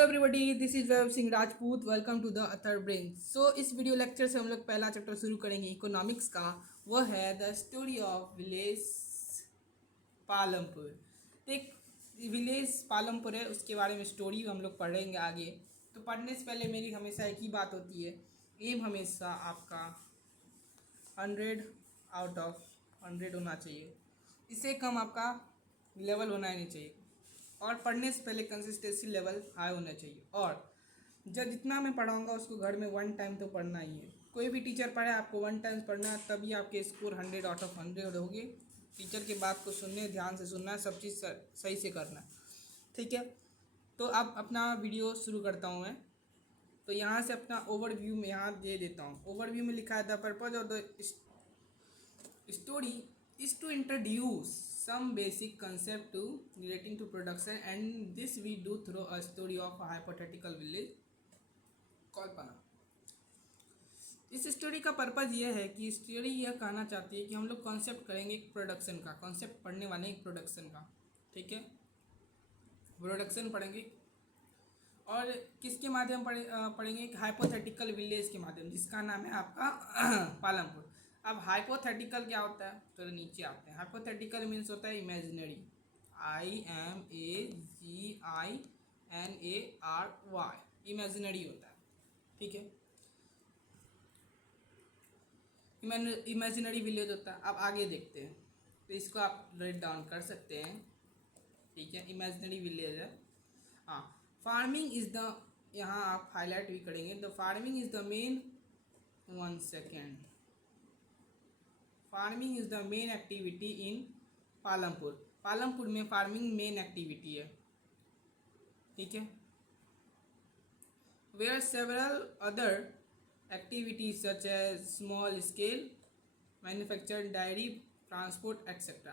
Everybody, this is Vaibhav Singh Rajput. Welcome to the author brain. So इस video lecture से हम लोग पहला चैप्टर शुरू करेंगे इकोनॉमिक्स का। वह है the story of village Palampur. एक विलेज पालमपुर है, उसके बारे में स्टोरी हम लोग पढ़ेंगे आगे। तो पढ़ने से पहले मेरी हमेशा एक ही बात होती है, एम हमेशा आपका 100 आउट ऑफ 100 होना चाहिए। इससे कम आपका लेवल होना ही नहीं चाहिए। और पढ़ने से पहले कंसिस्टेंसी लेवल हाई होना चाहिए। और जब जितना मैं पढ़ाऊँगा उसको घर में 1 टाइम तो पढ़ना ही है। कोई भी टीचर पढ़े, आपको 1 टाइम पढ़ना है, तभी आपके स्कोर 100 आउट ऑफ 100 होगी। टीचर की बात को सुनने, ध्यान से सुनना है, सब चीज़ सही से करना है, ठीक है। तो अब अपना वीडियो शुरू करता हूँ मैं। तो यहाँ से अपना ओवरव्यू में यहाँ दे देता हूँ। ओवरव्यू में लिखा है the purpose of the story is to introduce some basic concept to relating to production, and this we do through a story of a hypothetical village कल्पना। इस स्टोरी का पर्पज़ ये है कि स्टोरी यह कहना चाहती है कि हम लोग कॉन्सेप्ट करेंगे एक प्रोडक्शन का, कॉन्सेप्ट पढ़ने वाले एक प्रोडक्शन का, ठीक है। प्रोडक्शन पढ़ेंगे और किसके माध्यम पढ़ेंगे, एक हाइपोथेटिकल विलेज के माध्यम, जिसका नाम है आपका पालमपुर। अब हाइपोथेटिकल क्या होता है, तो नीचे आते हैं। हाइपोथेटिकल मीन्स होता है इमेजिनरी, IMAGINARY, इमेजिनरी होता है, ठीक है। इमेजिनरी विलेज होता है। अब आगे देखते हैं, तो इसको आप राइट डाउन कर सकते हैं, ठीक है। इमेजिनरी विलेज है। हाँ, फार्मिंग इज द, यहाँ आप हाईलाइट भी करेंगे, the farming is the main, 1 second, farming is the main activity in Palampur. Palampur में फार्मिंग मेन एक्टिविटी है, ठीक है। Where several other activities such as small scale manufacture, dairy, transport etcetera.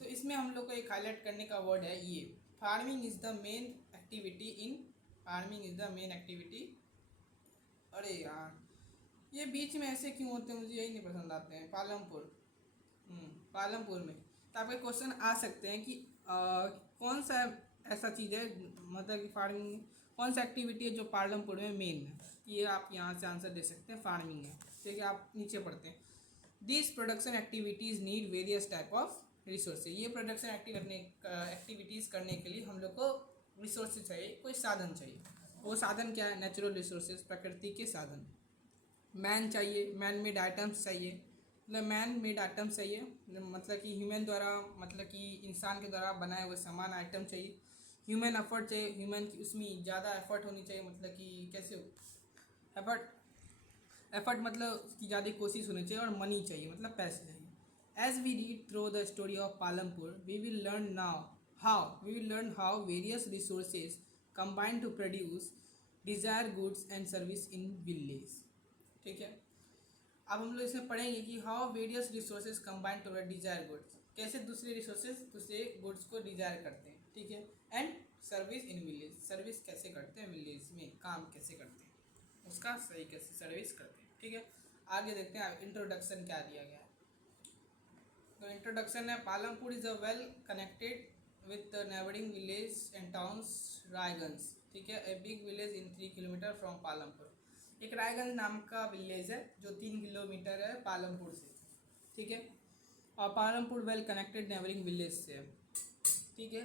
तो इसमें हम लोग को एक हाईलाइट करने का वर्ड है ये, farming is the main activity in, farming is the main activity. अरे यार, ये बीच में ऐसे क्यों होते हैं, मुझे यही नहीं पसंद आते हैं। पालमपुर, पालमपुर में तो आपके क्वेश्चन आ सकते हैं कि कौन सा ऐसा चीज़ है, मतलब कि फार्मिंग कौन सा एक्टिविटी है जो पालमपुर में मेन है। ये आप यहाँ से आंसर दे सकते हैं, फार्मिंग है, ठीक है। आप नीचे पढ़ते हैं, this production activities need various type of resources. ये प्रोडक्शन एक्टिविटीज़ करने के लिए हम लोग को रिसोर्सेज चाहिए, कोई साधन चाहिए। वो साधन क्या है, नेचुरल रिसोर्सेज, प्रकृति के साधन। मैन चाहिए, मैन मेड आइटम्स चाहिए, मतलब मैन मेड आइटम्स चाहिए, मतलब कि ह्यूमन द्वारा, मतलब कि इंसान के द्वारा बनाए हुए सामान आइटम चाहिए। ह्यूमन एफर्ट चाहिए, ह्यूमन की उसमें ज़्यादा एफर्ट होनी चाहिए, मतलब कि कैसे एफर्ट मतलब उसकी ज़्यादा कोशिश होनी चाहिए। और मनी चाहिए, मतलब पैसे चाहिए। As we read through the story of Palampur we will learn how various resources combine to produce desire goods and service in village, ठीक है। अब हम लोग इसमें पढ़ेंगे कि how various resources combine to desire goods, कैसे दूसरे रिसोर्सेज दूसरे गुड्स को डिजायर करते हैं, ठीक है। And service in village, service कैसे करते हैं विलेज में, काम कैसे करते हैं, उसका सही कैसे सर्विस करते हैं, ठीक है। आगे देखते हैं इंट्रोडक्शन क्या दिया गया है। तो इंट्रोडक्शन है, Palampur is a well connected with the neighbouring village and towns Raiganj, ठीक है, a big village in 3 kilometre from Palampur. एक रायगंज नाम का विलेज है जो 3 किलोमीटर है पालमपुर से, ठीक है। और Palampur well connected neighbouring village से है, ठीक है।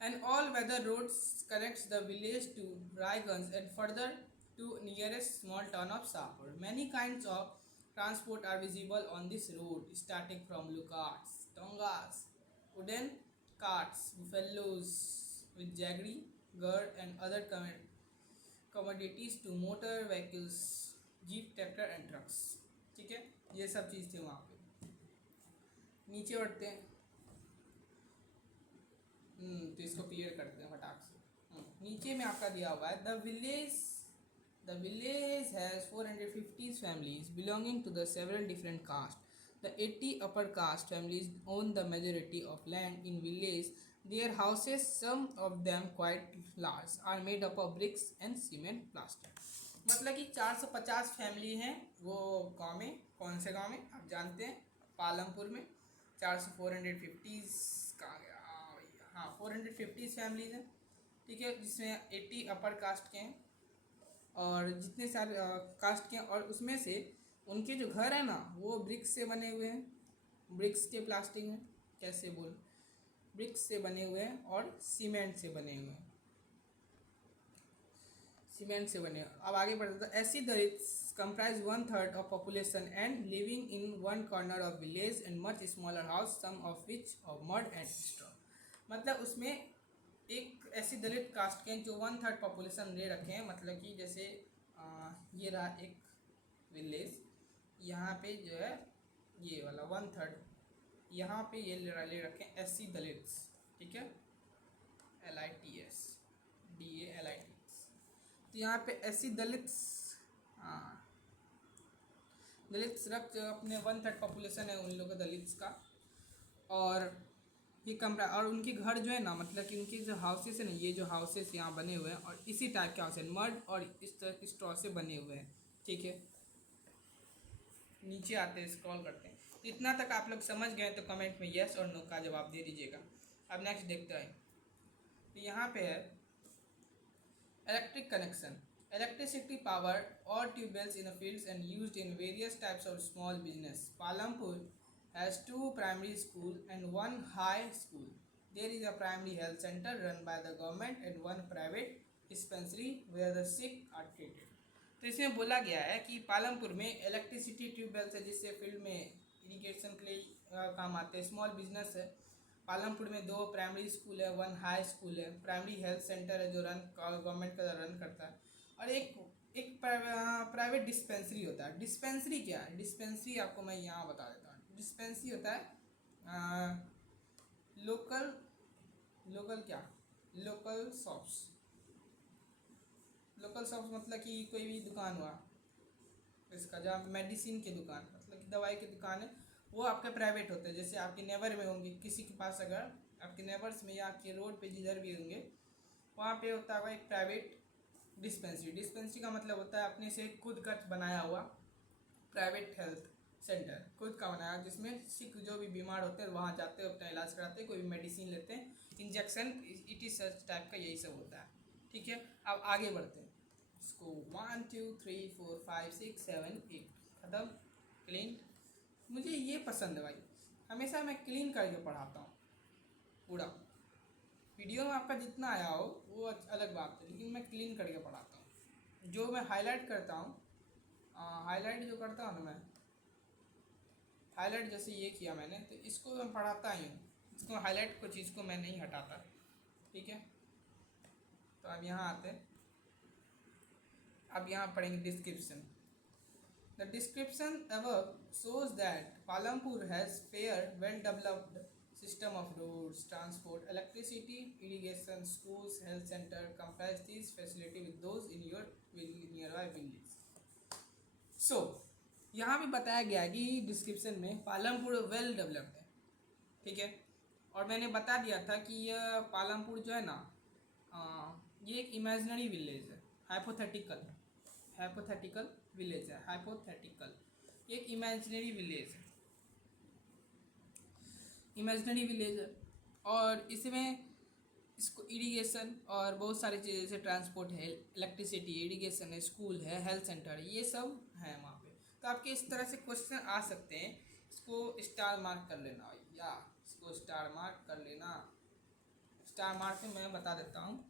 And all weather roads connects the village to Raiganj and further to nearest small town of Shahpur. Many kinds of transport are visible on this road, starting from lucarts, tongas, wooden carts, buffaloes with jaggery, gird and other commodities to motor vehicles, jeep, tractor and trucks, ठीक है। ये सब चीज़ थी वहाँ पे। नीचे बढ़ते हैं, तो इसको क्लियर करते हैं फटाक से। नीचे में आपका दिया हुआ है, The village has 450 families belonging to the several different castes. The 80 upper caste families own the majority of land in village. Their houses, some of them quite large, are made up of bricks and cement plaster. मतलब कि 450 family हैं वो गांव में। कौन से गांव में आप जानते हैं, पालमपुर में। 450 कहाँ गया, हाँ 450 फैमिलीज हैं, ठीक है, जिसमें 80 अपर कास्ट के हैं और जितने सारे कास्ट के हैं, और उसमें से उनके जो घर है ना वो ब्रिक्स से बने हुए हैं, ब्रिक्स के प्लास्टिक हैं, कैसे बोल, ब्रिक्स से बने हुए हैं और सीमेंट से बने हुए हैं, सीमेंट से बने। अब आगे बढ़ते हैं। ऐसी Dalits comprise 1/3 of population and living in one corner of village and much smaller house, some of which of mud and straw. मतलब उसमें एक ऐसी दलित कास्ट के हैं जो 1/3 पॉपुलेशन ले रखे हैं, मतलब कि जैसे ये रहा एक विलेज, यहाँ पे जो है ये वाला 1/3, यहाँ पे ये ले रखे हैं एससी दलित्स, ठीक है, LITS, तो यहाँ पे एससी दलित्स, हाँ दलित्स रख अपने 1/3 पॉपुलेशन है उन लोगों का दलित्स का, और ये कमरा, और उनके घर जो है ना, मतलब कि उनके जो हाउसेस है ना, ये जो हाउसेस यहाँ बने हुए हैं और इसी टाइप के हाउस है, मड और इस तरह की स्ट्रॉ से बने हुए हैं, ठीक है। नीचे आते हैं, स्क्रॉल करते हैं। तो इतना तक आप लोग समझ गए तो कमेंट में यस और नो का जवाब दे दीजिएगा। अब नेक्स्ट देखते हैं, तो यहाँ पे है electric connection, electricity power or tubewells in the fields and used in various types of small business. Palampur has 2 primary school and 1 high school. There is a primary health center run by the government and 1 private dispensary where the sick are treated. तो इसमें बोला गया है कि पालमपुर में electricity tube wells है जिससे field में इरिगेशन के लिए काम आते हैं, स्मॉल बिजनेस है। पालमपुर में 2 प्राइमरी स्कूल है, 1 हाई स्कूल है, प्राइमरी हेल्थ सेंटर है जो गवर्नमेंट का रन करता है, और एक प्राइवेट डिस्पेंसरी होता है। डिस्पेंसरी क्या है? डिस्पेंसरी आपको मैं यहाँ बता देता हूँ। डिस्पेंसरी होता है लोकल शॉप्स। लोकल शॉप्स मतलब कि कोई भी दुकान हुआ इसका, जहाँ मेडिसिन की दुकान, मतलब कि दवाई की दुकान है, वो आपके प्राइवेट होते हैं। जैसे आपके नेबर में होंगे, किसी के पास अगर आपके नेबर्स में या आपके रोड पे जिधर भी होंगे वहाँ पे होता है एक प्राइवेट डिस्पेंसरी। डिस्पेंसरी का मतलब होता है अपने से खुद का बनाया हुआ प्राइवेट हेल्थ सेंटर, खुद का बनाया, जिसमें सिख जो भी बीमार होते हैं वहाँ जाते हैं, अपना इलाज कराते हैं, कोई भी मेडिसिन लेते हैं, injection, it is such type का यही सब होता है, ठीक है। अब आगे बढ़ते हैं, इसको 1 2 3 4 5 6 7 8 खत्म, क्लीन। मुझे ये पसंद है भाई, हमेशा मैं क्लीन करके पढ़ाता हूँ पूरा। वीडियो में आपका जितना आया हो वो अलग बात है, लेकिन मैं क्लीन करके पढ़ाता हूँ। जो मैं हाईलाइट करता हूँ, हाईलाइट जो करता हूँ ना मैं, हाईलाइट जैसे ये किया मैंने, तो इसको मैं पढ़ाता ही हूँ, इसको हाईलाइट को चीज़ को मैं नहीं हटाता, ठीक है। तो अब यहाँ आते हैं, अब यहाँ पढ़ेंगे description. The description above shows that Palampur has fair, well-developed system of roads, transport, electricity, irrigation, schools, health center. Compare these facility with those in your nearby village. So, यहाँ भी बताया गया है कि डिस्क्रिप्शन में पालमपुर वेल डेवलप्ड है, ठीक है। और मैंने बता दिया था कि यह पालमपुर जो है ना, ये एक इमेजिनरी विलेज है, हाइपोथेटिकल विलेज है, हाइपोथेटिकल, एक इमेजिनरी विलेज है, और इसमें इसको इरिगेशन और बहुत सारी चीज़ें जैसे ट्रांसपोर्ट है, इलेक्ट्रिसिटी, इरिगेशन है, स्कूल है, हेल्थ सेंटर है, ये सब है वहाँ पे। तो आपके इस तरह से क्वेश्चन आ सकते हैं, इसको स्टार मार्क कर लेना या इसको स्टार मार्क कर लेना। स्टार मार्क में मैं बता देता हूँ,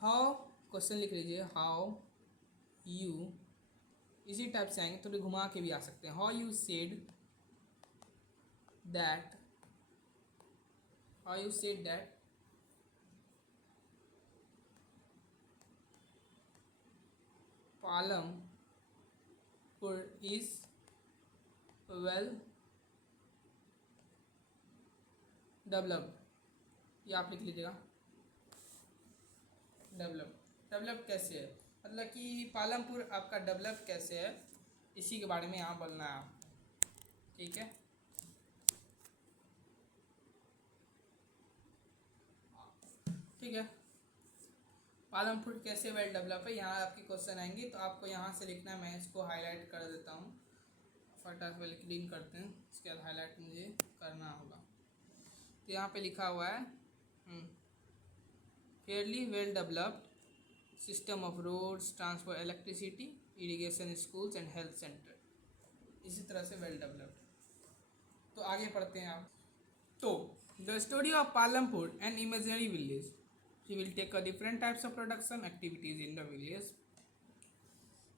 हाउ, क्वेश्चन लिख लीजिए, हाउ यू, इसी टाइप से आएंगे, थोड़ी घुमा के भी आ सकते हैं। How you said that Palampur is well developed, ये आप लिख लीजिएगा। डेवलप कैसे है, मतलब कि पालमपुर आपका डेवलप कैसे है, इसी के बारे में यहाँ बोलना है आपको, ठीक है। ठीक है, पालमपुर कैसे वेल डेवलप है, यहाँ आपके क्वेश्चन आएंगे, तो आपको यहाँ से लिखना है। मैं इसको हाईलाइट कर देता हूँ, फटाफट पहले क्लीन करते हैं, इसके बाद हाईलाइट मुझे करना होगा। तो यहाँ पे लिखा हुआ है fairly well developed system of roads, transport, electricity, irrigation, schools and health center. इसी तरह से well developed. तो आगे पढ़ते हैं आप. तो the story of Palampur, an imaginary village. We will take a different types of production activities in the village.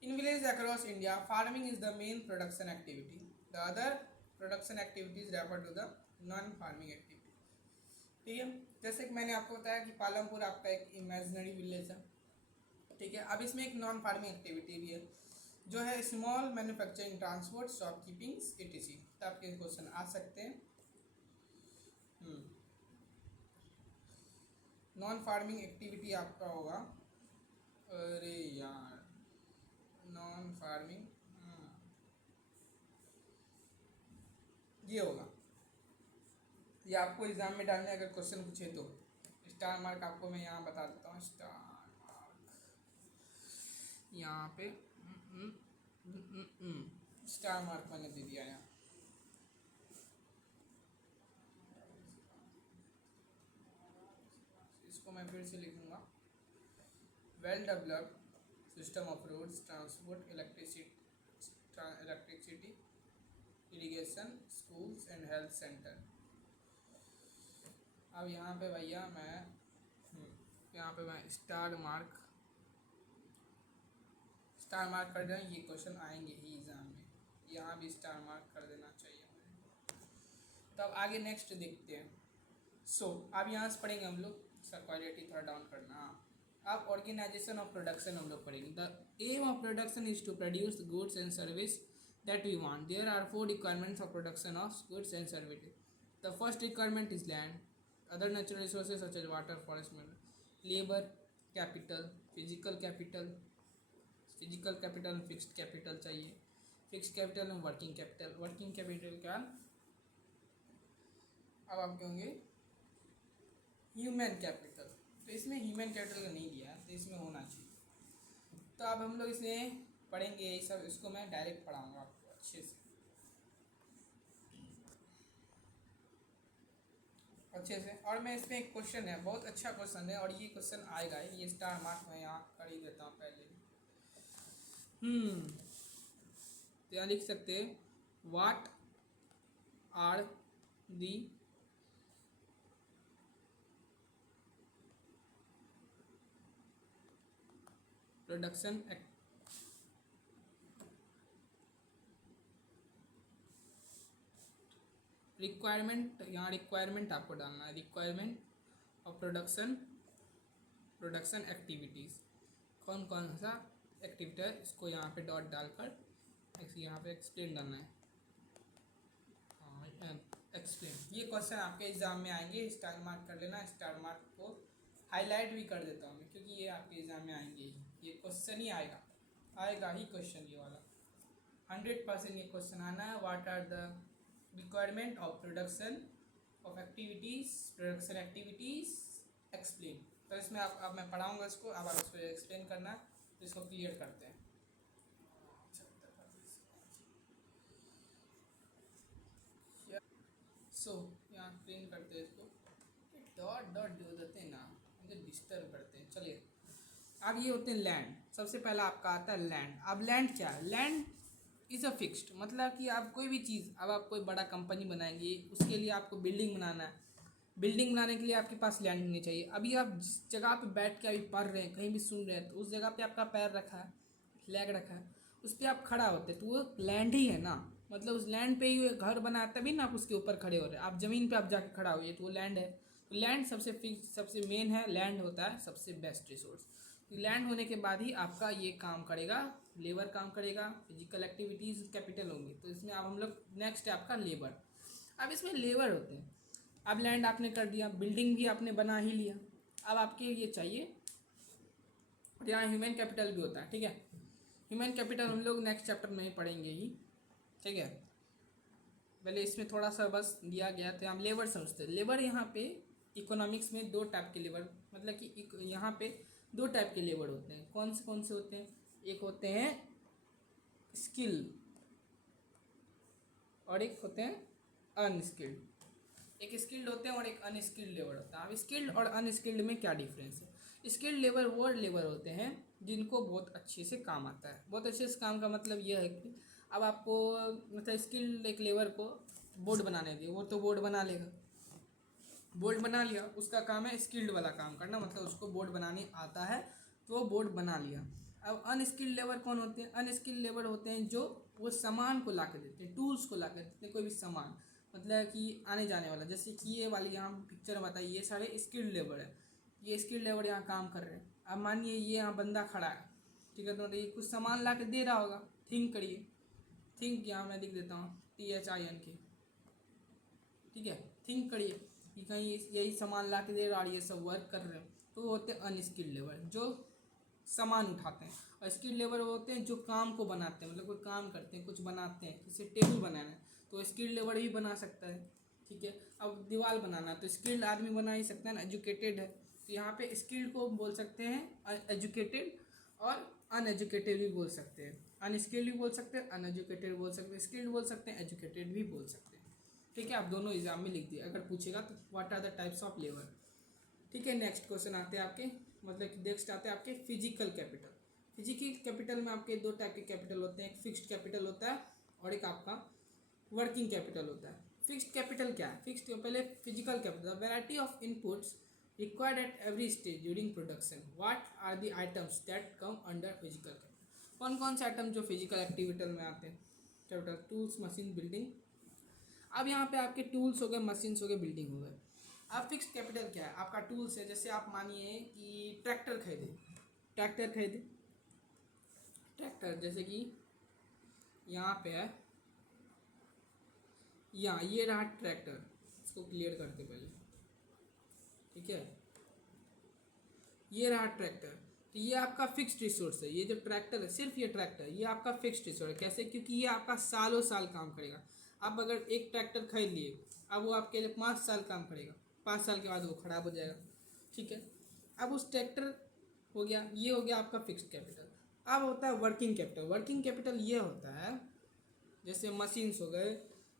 In villages across India, farming is the main production activity. The other production activities refer to the non-farming activity. ठीक है, जैसे कि मैंने आपको बताया कि पालमपुर आपका एक इमेजिनरी विलेज है. ठीक है, अब इसमें एक नॉन फार्मिंग एक्टिविटी भी है जो है small manufacturing, transport, shopkeeping etc. तो आपके क्वेश्चन आ सकते हैं. नॉन फार्मिंग एक्टिविटी आपका होगा, अरे यार, नॉन फार्मिंग ये होगा. ये आपको एग्जाम में डालने अगर क्वेश्चन पूछे तो स्टार मार्क आपको मैं यहाँ बता देता हूँ. स्टार मार्क यहाँ पे स्टार मार्क मैंने दे दिया यहाँ. इसको मैं फिर से लिखूँगा. Well developed system of roads, transport, electricity, irrigation, schools and health centre. अब यहाँ पे भैया मैं स्टार मार्क कर दें. ये क्वेश्चन आएंगे ही एग्ज़ाम में, यहाँ भी स्टार मार्क कर देना चाहिए. तो अब आगे नेक्स्ट देखते हैं. अब यहाँ से पढ़ेंगे हम लोग. सर क्वालिटी थोड़ा डाउन करना. अब ऑर्गेनाइजेशन ऑफ प्रोडक्शन हम लोग पढ़ेंगे. The aim of production is to produce goods and service that we want. There are 4 requirements of production of goods and services. The first requirement is land, other natural resources such as water, forest, mineral, labor, capital, physical capital and fixed capital चाहिए. Fixed capital और working capital. Working capital क्या, अब आपके होंगे human capital. तो इसमें human capital का नहीं दिया, तो इसमें होना चाहिए. तो अब हम लोग इसमें पढ़ेंगे यही सब. इसको मैं डायरेक्ट पढ़ाऊँगा आपको अच्छे से. और मैं इसमें एक क्वेश्चन है, बहुत अच्छा क्वेश्चन है और ये क्वेश्चन आएगा. ये स्टार मार्क मैं यहाँ कर ही देता हूँ पहले. तो यहाँ लिख सकते हैं what are the production requirement. यहाँ रिक्वायरमेंट आपको डालना है. Requirement of production activities. कौन कौन सा एक्टिविटी है, इसको यहाँ पे डॉट डालकर यहाँ पे एक्सप्लेन डालना है. एक्सप्लेन. ये क्वेश्चन आपके एग्ज़ाम में आएंगे. स्टार मार्क कर लेना. स्टार मार्क को हाईलाइट भी कर देता हूँ मैं, क्योंकि ये आपके एग्ज़ाम में आएंगे ही. ये क्वेश्चन ही आएगा ही क्वेश्चन ये वाला. 100% ये क्वेश्चन आना है. What are the requirement of production activities explain. तो इसमें अब मैं पढ़ाऊँगा इसको. अब आप इसको एक्सप्लेन करना. तो इसको क्लियर करते हैं. यहाँ क्लीन करते हैं इसको. डॉट जो देते हैं ना, मुझे डिस्टर्ब करते हैं. चलिए, अब ये होते हैं लैंड. सबसे पहला आपका आता है लैंड. अब लैंड क्या है? लैंड इज़ अ फिक्स्ड, मतलब कि आप कोई भी चीज़, अब आप कोई बड़ा कंपनी बनाएंगे, उसके लिए आपको बिल्डिंग बनाना है. बिल्डिंग बनाने के लिए आपके पास लैंड होनी चाहिए. अभी आप जिस जगह पे बैठ के अभी पढ़ रहे हैं, कहीं भी सुन रहे हैं, तो उस जगह पे आपका पैर रखा है, फ्लैग रखा है, उस पर आप खड़ा होते हैं, तो वो लैंड ही है ना. मतलब उस लैंड पे ही घर बना, तभी ना आप उसके ऊपर खड़े हो रहे हैं. आप ज़मीन पे आप जाके खड़ा हुए, तो वो लैंड है. तो लैंड सबसे फिक्स, सबसे मेन है. लैंड होता है सबसे बेस्ट रिसोर्स. लैंड होने के बाद ही आपका ये काम करेगा, लेबर काम करेगा, फिजिकल एक्टिविटीज़ कैपिटल होंगी. तो इसमें अब हम लोग नेक्स्ट है आपका लेबर. अब इसमें लेबर होते हैं. अब लैंड आपने कर दिया, बिल्डिंग भी आपने बना ही लिया. अब आपके ये चाहिए, और यहाँ ह्यूमन कैपिटल भी होता है. ठीक है, ह्यूमन कैपिटल हम लोग नेक्स्ट चैप्टर में ही पढ़ेंगे ही. ठीक है, पहले इसमें थोड़ा सा बस दिया गया. तो हम लेबर समझते हैं. लेबर यहाँ पे इकोनॉमिक्स में 2 टाइप के लेबर, मतलब कि यहाँ पे 2 टाइप के लेबर होते हैं. कौन से होते हैं? एक होते हैं स्किल और एक होते हैं अनस्किल्ड. एक स्किल्ड होते हैं और एक अनस्किल्ड लेबर होता है. अब स्किल्ड और अनस्किल्ड में क्या डिफरेंस है? स्किल्ड लेबर वो लेबर होते हैं जिनको बहुत अच्छे से काम आता है। बहुत अच्छे से काम का मतलब यह है कि अब आपको मतलब स्किल्ड एक लेबर को बोर्ड बनाने दिए, वो तो बोर्ड बना लेगा, बोर्ड बना लिया, उसका काम है स्किल्ड वाला काम करना, मतलब उसको बोर्ड बनाने आता है तो वो बोर्ड बना लिया। अब अनस्किल्ड लेबर कौन होते हैं? अनस्किल्ड लेबर होते हैं जो वो सामान को ला के देते हैं, टूल्स को ला के देते हैं, कोई भी सामान मतलब कि आने जाने वाला, जैसे कि ये वाली यहाँ पिक्चर में बताइए, ये सारे स्किल्ड लेबर है, ये स्किल्ड लेबर यहाँ काम कर रहे हैं। अब मानिए ये यहाँ बंदा खड़ा है, ठीक है, तो मतलब ये कुछ सामान ला के दे रहा होगा, थिंक करिए, थिंक यहाँ मैं लिख देता हूँ THINK, ठीक है, थिंक करिए कि कहीं यही सामान ला के दे रहा और ये सब वर्क कर रहे हैं, तो वो होते हैं अनस्किल्ड लेबर जो सामान उठाते हैं। और स्किल्ड लेबर वो होते हैं जो काम को बनाते हैं, मतलब कोई काम करते हैं, कुछ बनाते हैं, जैसे टेबल बनाना है तो स्किल्ड लेबर भी बना सकता है, ठीक है। अब दीवार बनाना तो स्किल्ड आदमी बना ही सकता है ना, एजुकेटेड है, तो यहाँ पे स्किल्ड को बोल सकते हैं एजुकेटेड, और अनएजुकेटेड भी बोल सकते हैं, अनस्किल्ड भी बोल सकते हैं, अनएजुकेटेड बोल सकते हैं, स्किल्ड बोल सकते हैं, एजुकेटेड भी बोल सकते हैं, ठीक है। आप दोनों एग्जाम में लिख दिए, अगर पूछेगा तो what are the types of labour, ठीक है। नेक्स्ट क्वेश्चन आते हैं आपके, मतलब कि नेक्स्ट आते हैं आपके फिजिकल कैपिटल। फिजिकल कैपिटल में आपके दो टाइप के कैपिटल होते हैं, एक फिक्स्ड कैपिटल होता है और एक आपका वर्किंग कैपिटल होता है। फिक्स्ड कैपिटल क्या है? फिक्स्ड पहले physical capital, variety of inputs required at every stage during production, what are the items that come under physical capital. कौन कौन से आइटम जो फिजिकल एक्टिविटल में आते हैं? Capital tools, machine, building. अब यहाँ पे आपके टूल्स हो गए, मशीन्स हो गए, बिल्डिंग हो गए। अब फिक्स्ड कैपिटल क्या है? आपका टूल्स है, जैसे आप मानिए कि ट्रैक्टर खरीदे, ट्रैक्टर खरीदे, ट्रैक्टर जैसे कि यहाँ पे है, यहाँ ये रहा ट्रैक्टर, इसको क्लियर करते पहले, ठीक है, ये रहा ट्रैक्टर, तो ये आपका फिक्स्ड रिसोर्स है, ये जो ट्रैक्टर है, सिर्फ ये ट्रैक्टर, ये आपका फिक्स्ड रिसोर्स है। कैसे? क्योंकि ये आपका सालों साल काम करेगा। आप अगर एक ट्रैक्टर खरीद लिए, अब वो आपके लिए 5 साल काम करेगा, 5 साल के बाद वो ख़राब हो जाएगा, ठीक है। अब उस ट्रैक्टर हो गया, ये हो गया आपका फिक्स्ड कैपिटल। अब होता है वर्किंग कैपिटल। वर्किंग कैपिटल ये होता है, जैसे मशीन्स हो गए,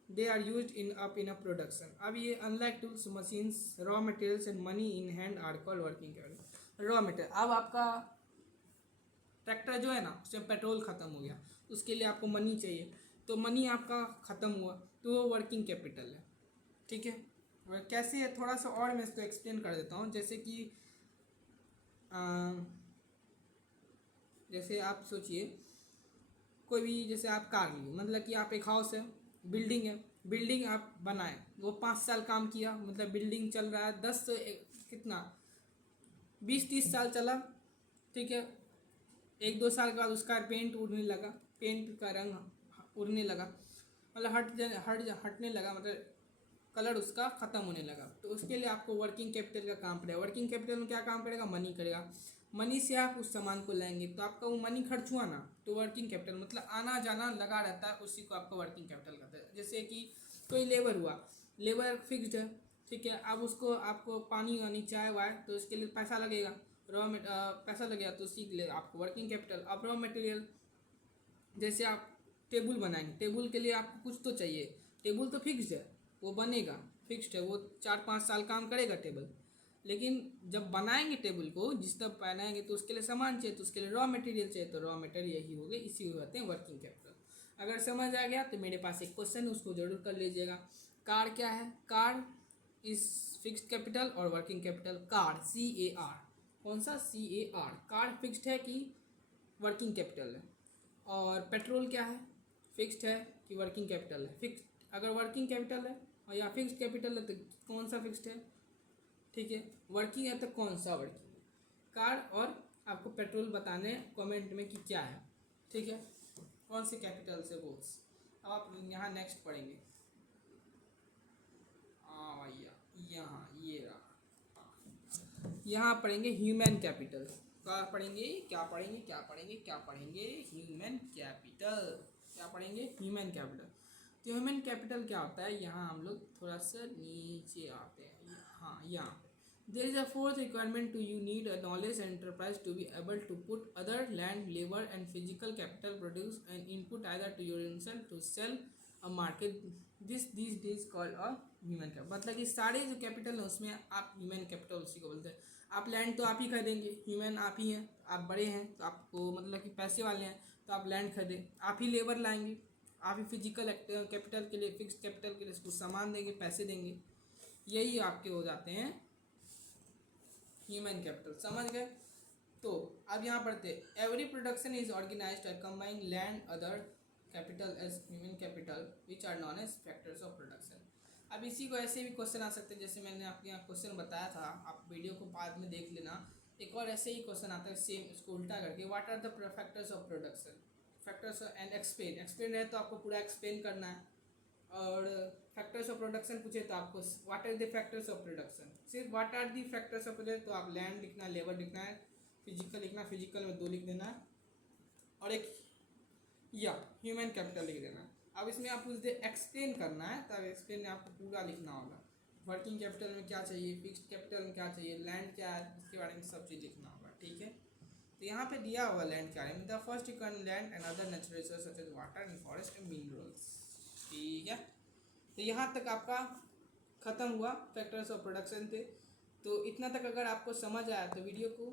they are use in a production. अब ये unlike tools, machines, raw materials and money in hand are called working capital. Raw material, अब आपका ट्रैक्टर जो है ना, उसमें पेट्रोल ख़त्म हो गया, उसके लिए आपको मनी चाहिए, तो मनी आपका ख़त्म हुआ, तो वो वर्किंग कैपिटल है, ठीक है। और कैसे है थोड़ा सा और मैं इसको एक्सप्लेन कर देता हूँ। जैसे कि जैसे आप सोचिए कोई भी, जैसे आप कार लिए, मतलब कि आप एक हाउस है, बिल्डिंग है, बिल्डिंग आप बनाए, वो 5 साल काम किया, मतलब बिल्डिंग चल रहा है 10 कितना 20-30 साल चला, ठीक है। 1-2 साल के बाद उसका पेंट उड़ने लगा, पेंट का रंग उड़ने लगा, मतलब हटने लगा, मतलब कलर उसका ख़त्म होने लगा, तो उसके लिए आपको वर्किंग कैपिटल का काम पड़ेगा। वर्किंग कैपिटल में क्या काम करेगा? मनी करेगा। मनी से आप उस सामान को लाएंगे, तो आपका वो मनी खर्च हुआ ना, तो वर्किंग कैपिटल मतलब आना जाना लगा रहता है, उसी को आपका वर्किंग कैपिटल कहते हैं। जैसे कि कोई लेबर हुआ, लेबर फिक्स्ड है, ठीक है, अब उसको आपको पानी वानी चाय वाय, तो उसके लिए पैसा लगेगा, पैसा लगेगा, तो उसी के लिए आपको वर्किंग कैपिटल। अब रॉ मटेरियल, जैसे आप टेबल बनाएंगे, टेबल के लिए आपको कुछ तो चाहिए, टेबल तो फिक्स्ड है, वो बनेगा, फिक्स्ड है, वो 4-5 साल काम करेगा टेबल, लेकिन जब बनाएंगे टेबल को, जिस तरह बनाएंगे, तो उसके लिए सामान चाहिए, तो उसके लिए रॉ मटेरियल चाहिए, तो रॉ मटेरियल यही हो गए, इसी को कहते हैं वर्किंग कैपिटल। अगर समझ आ गया तो मेरे पास एक क्वेश्चन है, उसको जरूर कर लीजिएगा। कार क्या है? कार इस फिक्स्ड कैपिटल और वर्किंग कैपिटल। कार CAR, कौन सा? CAR, कार फिक्स्ड है कि वर्किंग कैपिटल है? और पेट्रोल क्या है? फिक्स्ड है कि वर्किंग कैपिटल है? फिक्स, अगर वर्किंग कैपिटल है और या फिक्स्ड कैपिटल है तो कौन सा फिक्स्ड है, ठीक है। वर्किंग है तो कौन सा वर्किंग है? कार और आपको पेट्रोल बताने कमेंट में कि क्या है, ठीक है, कौन से कैपिटल से बोल्स। अब आप यहाँ नेक्स्ट पढ़ेंगे, भैया यहाँ ये रहा, यहाँ पढ़ेंगे ह्यूमन कैपिटल। क्या पढ़ेंगे? क्या पढ़ेंगे? क्या पढ़ेंगे? क्या पढ़ेंगे? Human capital. क्या पढ़ेंगे? Human capital. तो ह्यूमन कैपिटल क्या होता है? यहाँ हम लोग थोड़ा सा नीचे आते हैं, हाँ यहाँ there is a fourth requirement to you need a knowledge and enterprise to be able to put other land, labour and physical capital produce and input either to your itself to sell a market, this days called a human capital. मतलब कि सारे जो capital है उसमें आप human capital उसी को बोलते हैं। आप लैंड तो आप ही खरीदेंगे, ह्यूमन आप ही हैं, आप बड़े हैं तो आपको मतलब कि पैसे वाले हैं तो आप लैंड खरीदें, आप ही लेबर लाएंगे, आप ही फिजिकल कैपिटल के लिए, फिक्स कैपिटल के लिए कुछ सामान देंगे, पैसे देंगे, यही आपके हो जाते हैं ह्यूमन कैपिटल। समझ गए? तो अब यहाँ पढ़ते, every production is organised by combining land other capital as human capital which are known as factors of production. अब इसी को ऐसे भी क्वेश्चन आ सकते हैं, जैसे मैंने आपके यहाँ क्वेश्चन बताया था, आप वीडियो को बाद में देख लेना। एक और ऐसे ही क्वेश्चन आता है सेम, इसको उल्टा करके, what are the factors of production, factors and explain, explain है तो आपको पूरा एक्सप्लेन करना है, और फैक्टर्स ऑफ प्रोडक्शन पूछे तो आपको what are the factors of production, सिर्फ what are the factors of production तो आप लैंड लिखना है, लेबर लिखना है, फिजिकल लिखना, फिजिकल में 2 लिख देना है, और एक या ह्यूमन कैपिटल लिख देना है। अब इसमें आप कुछ देर एक्सप्लेन करना है, तब एक्सप्लेन आपको पूरा लिखना होगा, वर्किंग कैपिटल में क्या चाहिए, फिक्स्ड कैपिटल में क्या चाहिए, लैंड क्या है, इसके बारे में सब चीज़ लिखना होगा। ठीक है, तो यहाँ पे दिया हुआ लैंड क्या है, the first you can land and other natural resource such as water and forest and minerals. ठीक है, तो यहाँ तक आपका ख़त्म हुआ फैक्टर्स ऑफ प्रोडक्शन थे। तो इतना तक अगर आपको समझ आया तो वीडियो को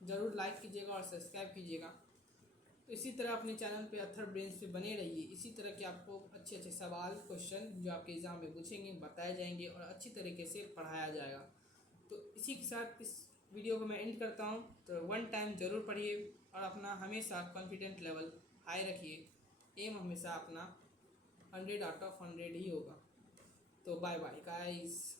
ज़रूर लाइक कीजिएगा और सब्सक्राइब कीजिएगा। तो इसी तरह अपने चैनल पे अथर ब्रेन्स पे बने रहिए, इसी तरह के आपको अच्छे अच्छे सवाल क्वेश्चन जो आपके एग्ज़ाम में पूछेंगे बताए जाएंगे और अच्छी तरीके से पढ़ाया जाएगा। तो इसी के साथ इस वीडियो को मैं एंड करता हूँ। तो 1 टाइम ज़रूर पढ़िए और अपना हमेशा कॉन्फिडेंट लेवल हाई रखिए, एम हमेशा अपना 100 आउट ऑफ 100 ही होगा। तो बाय बाय गाइस।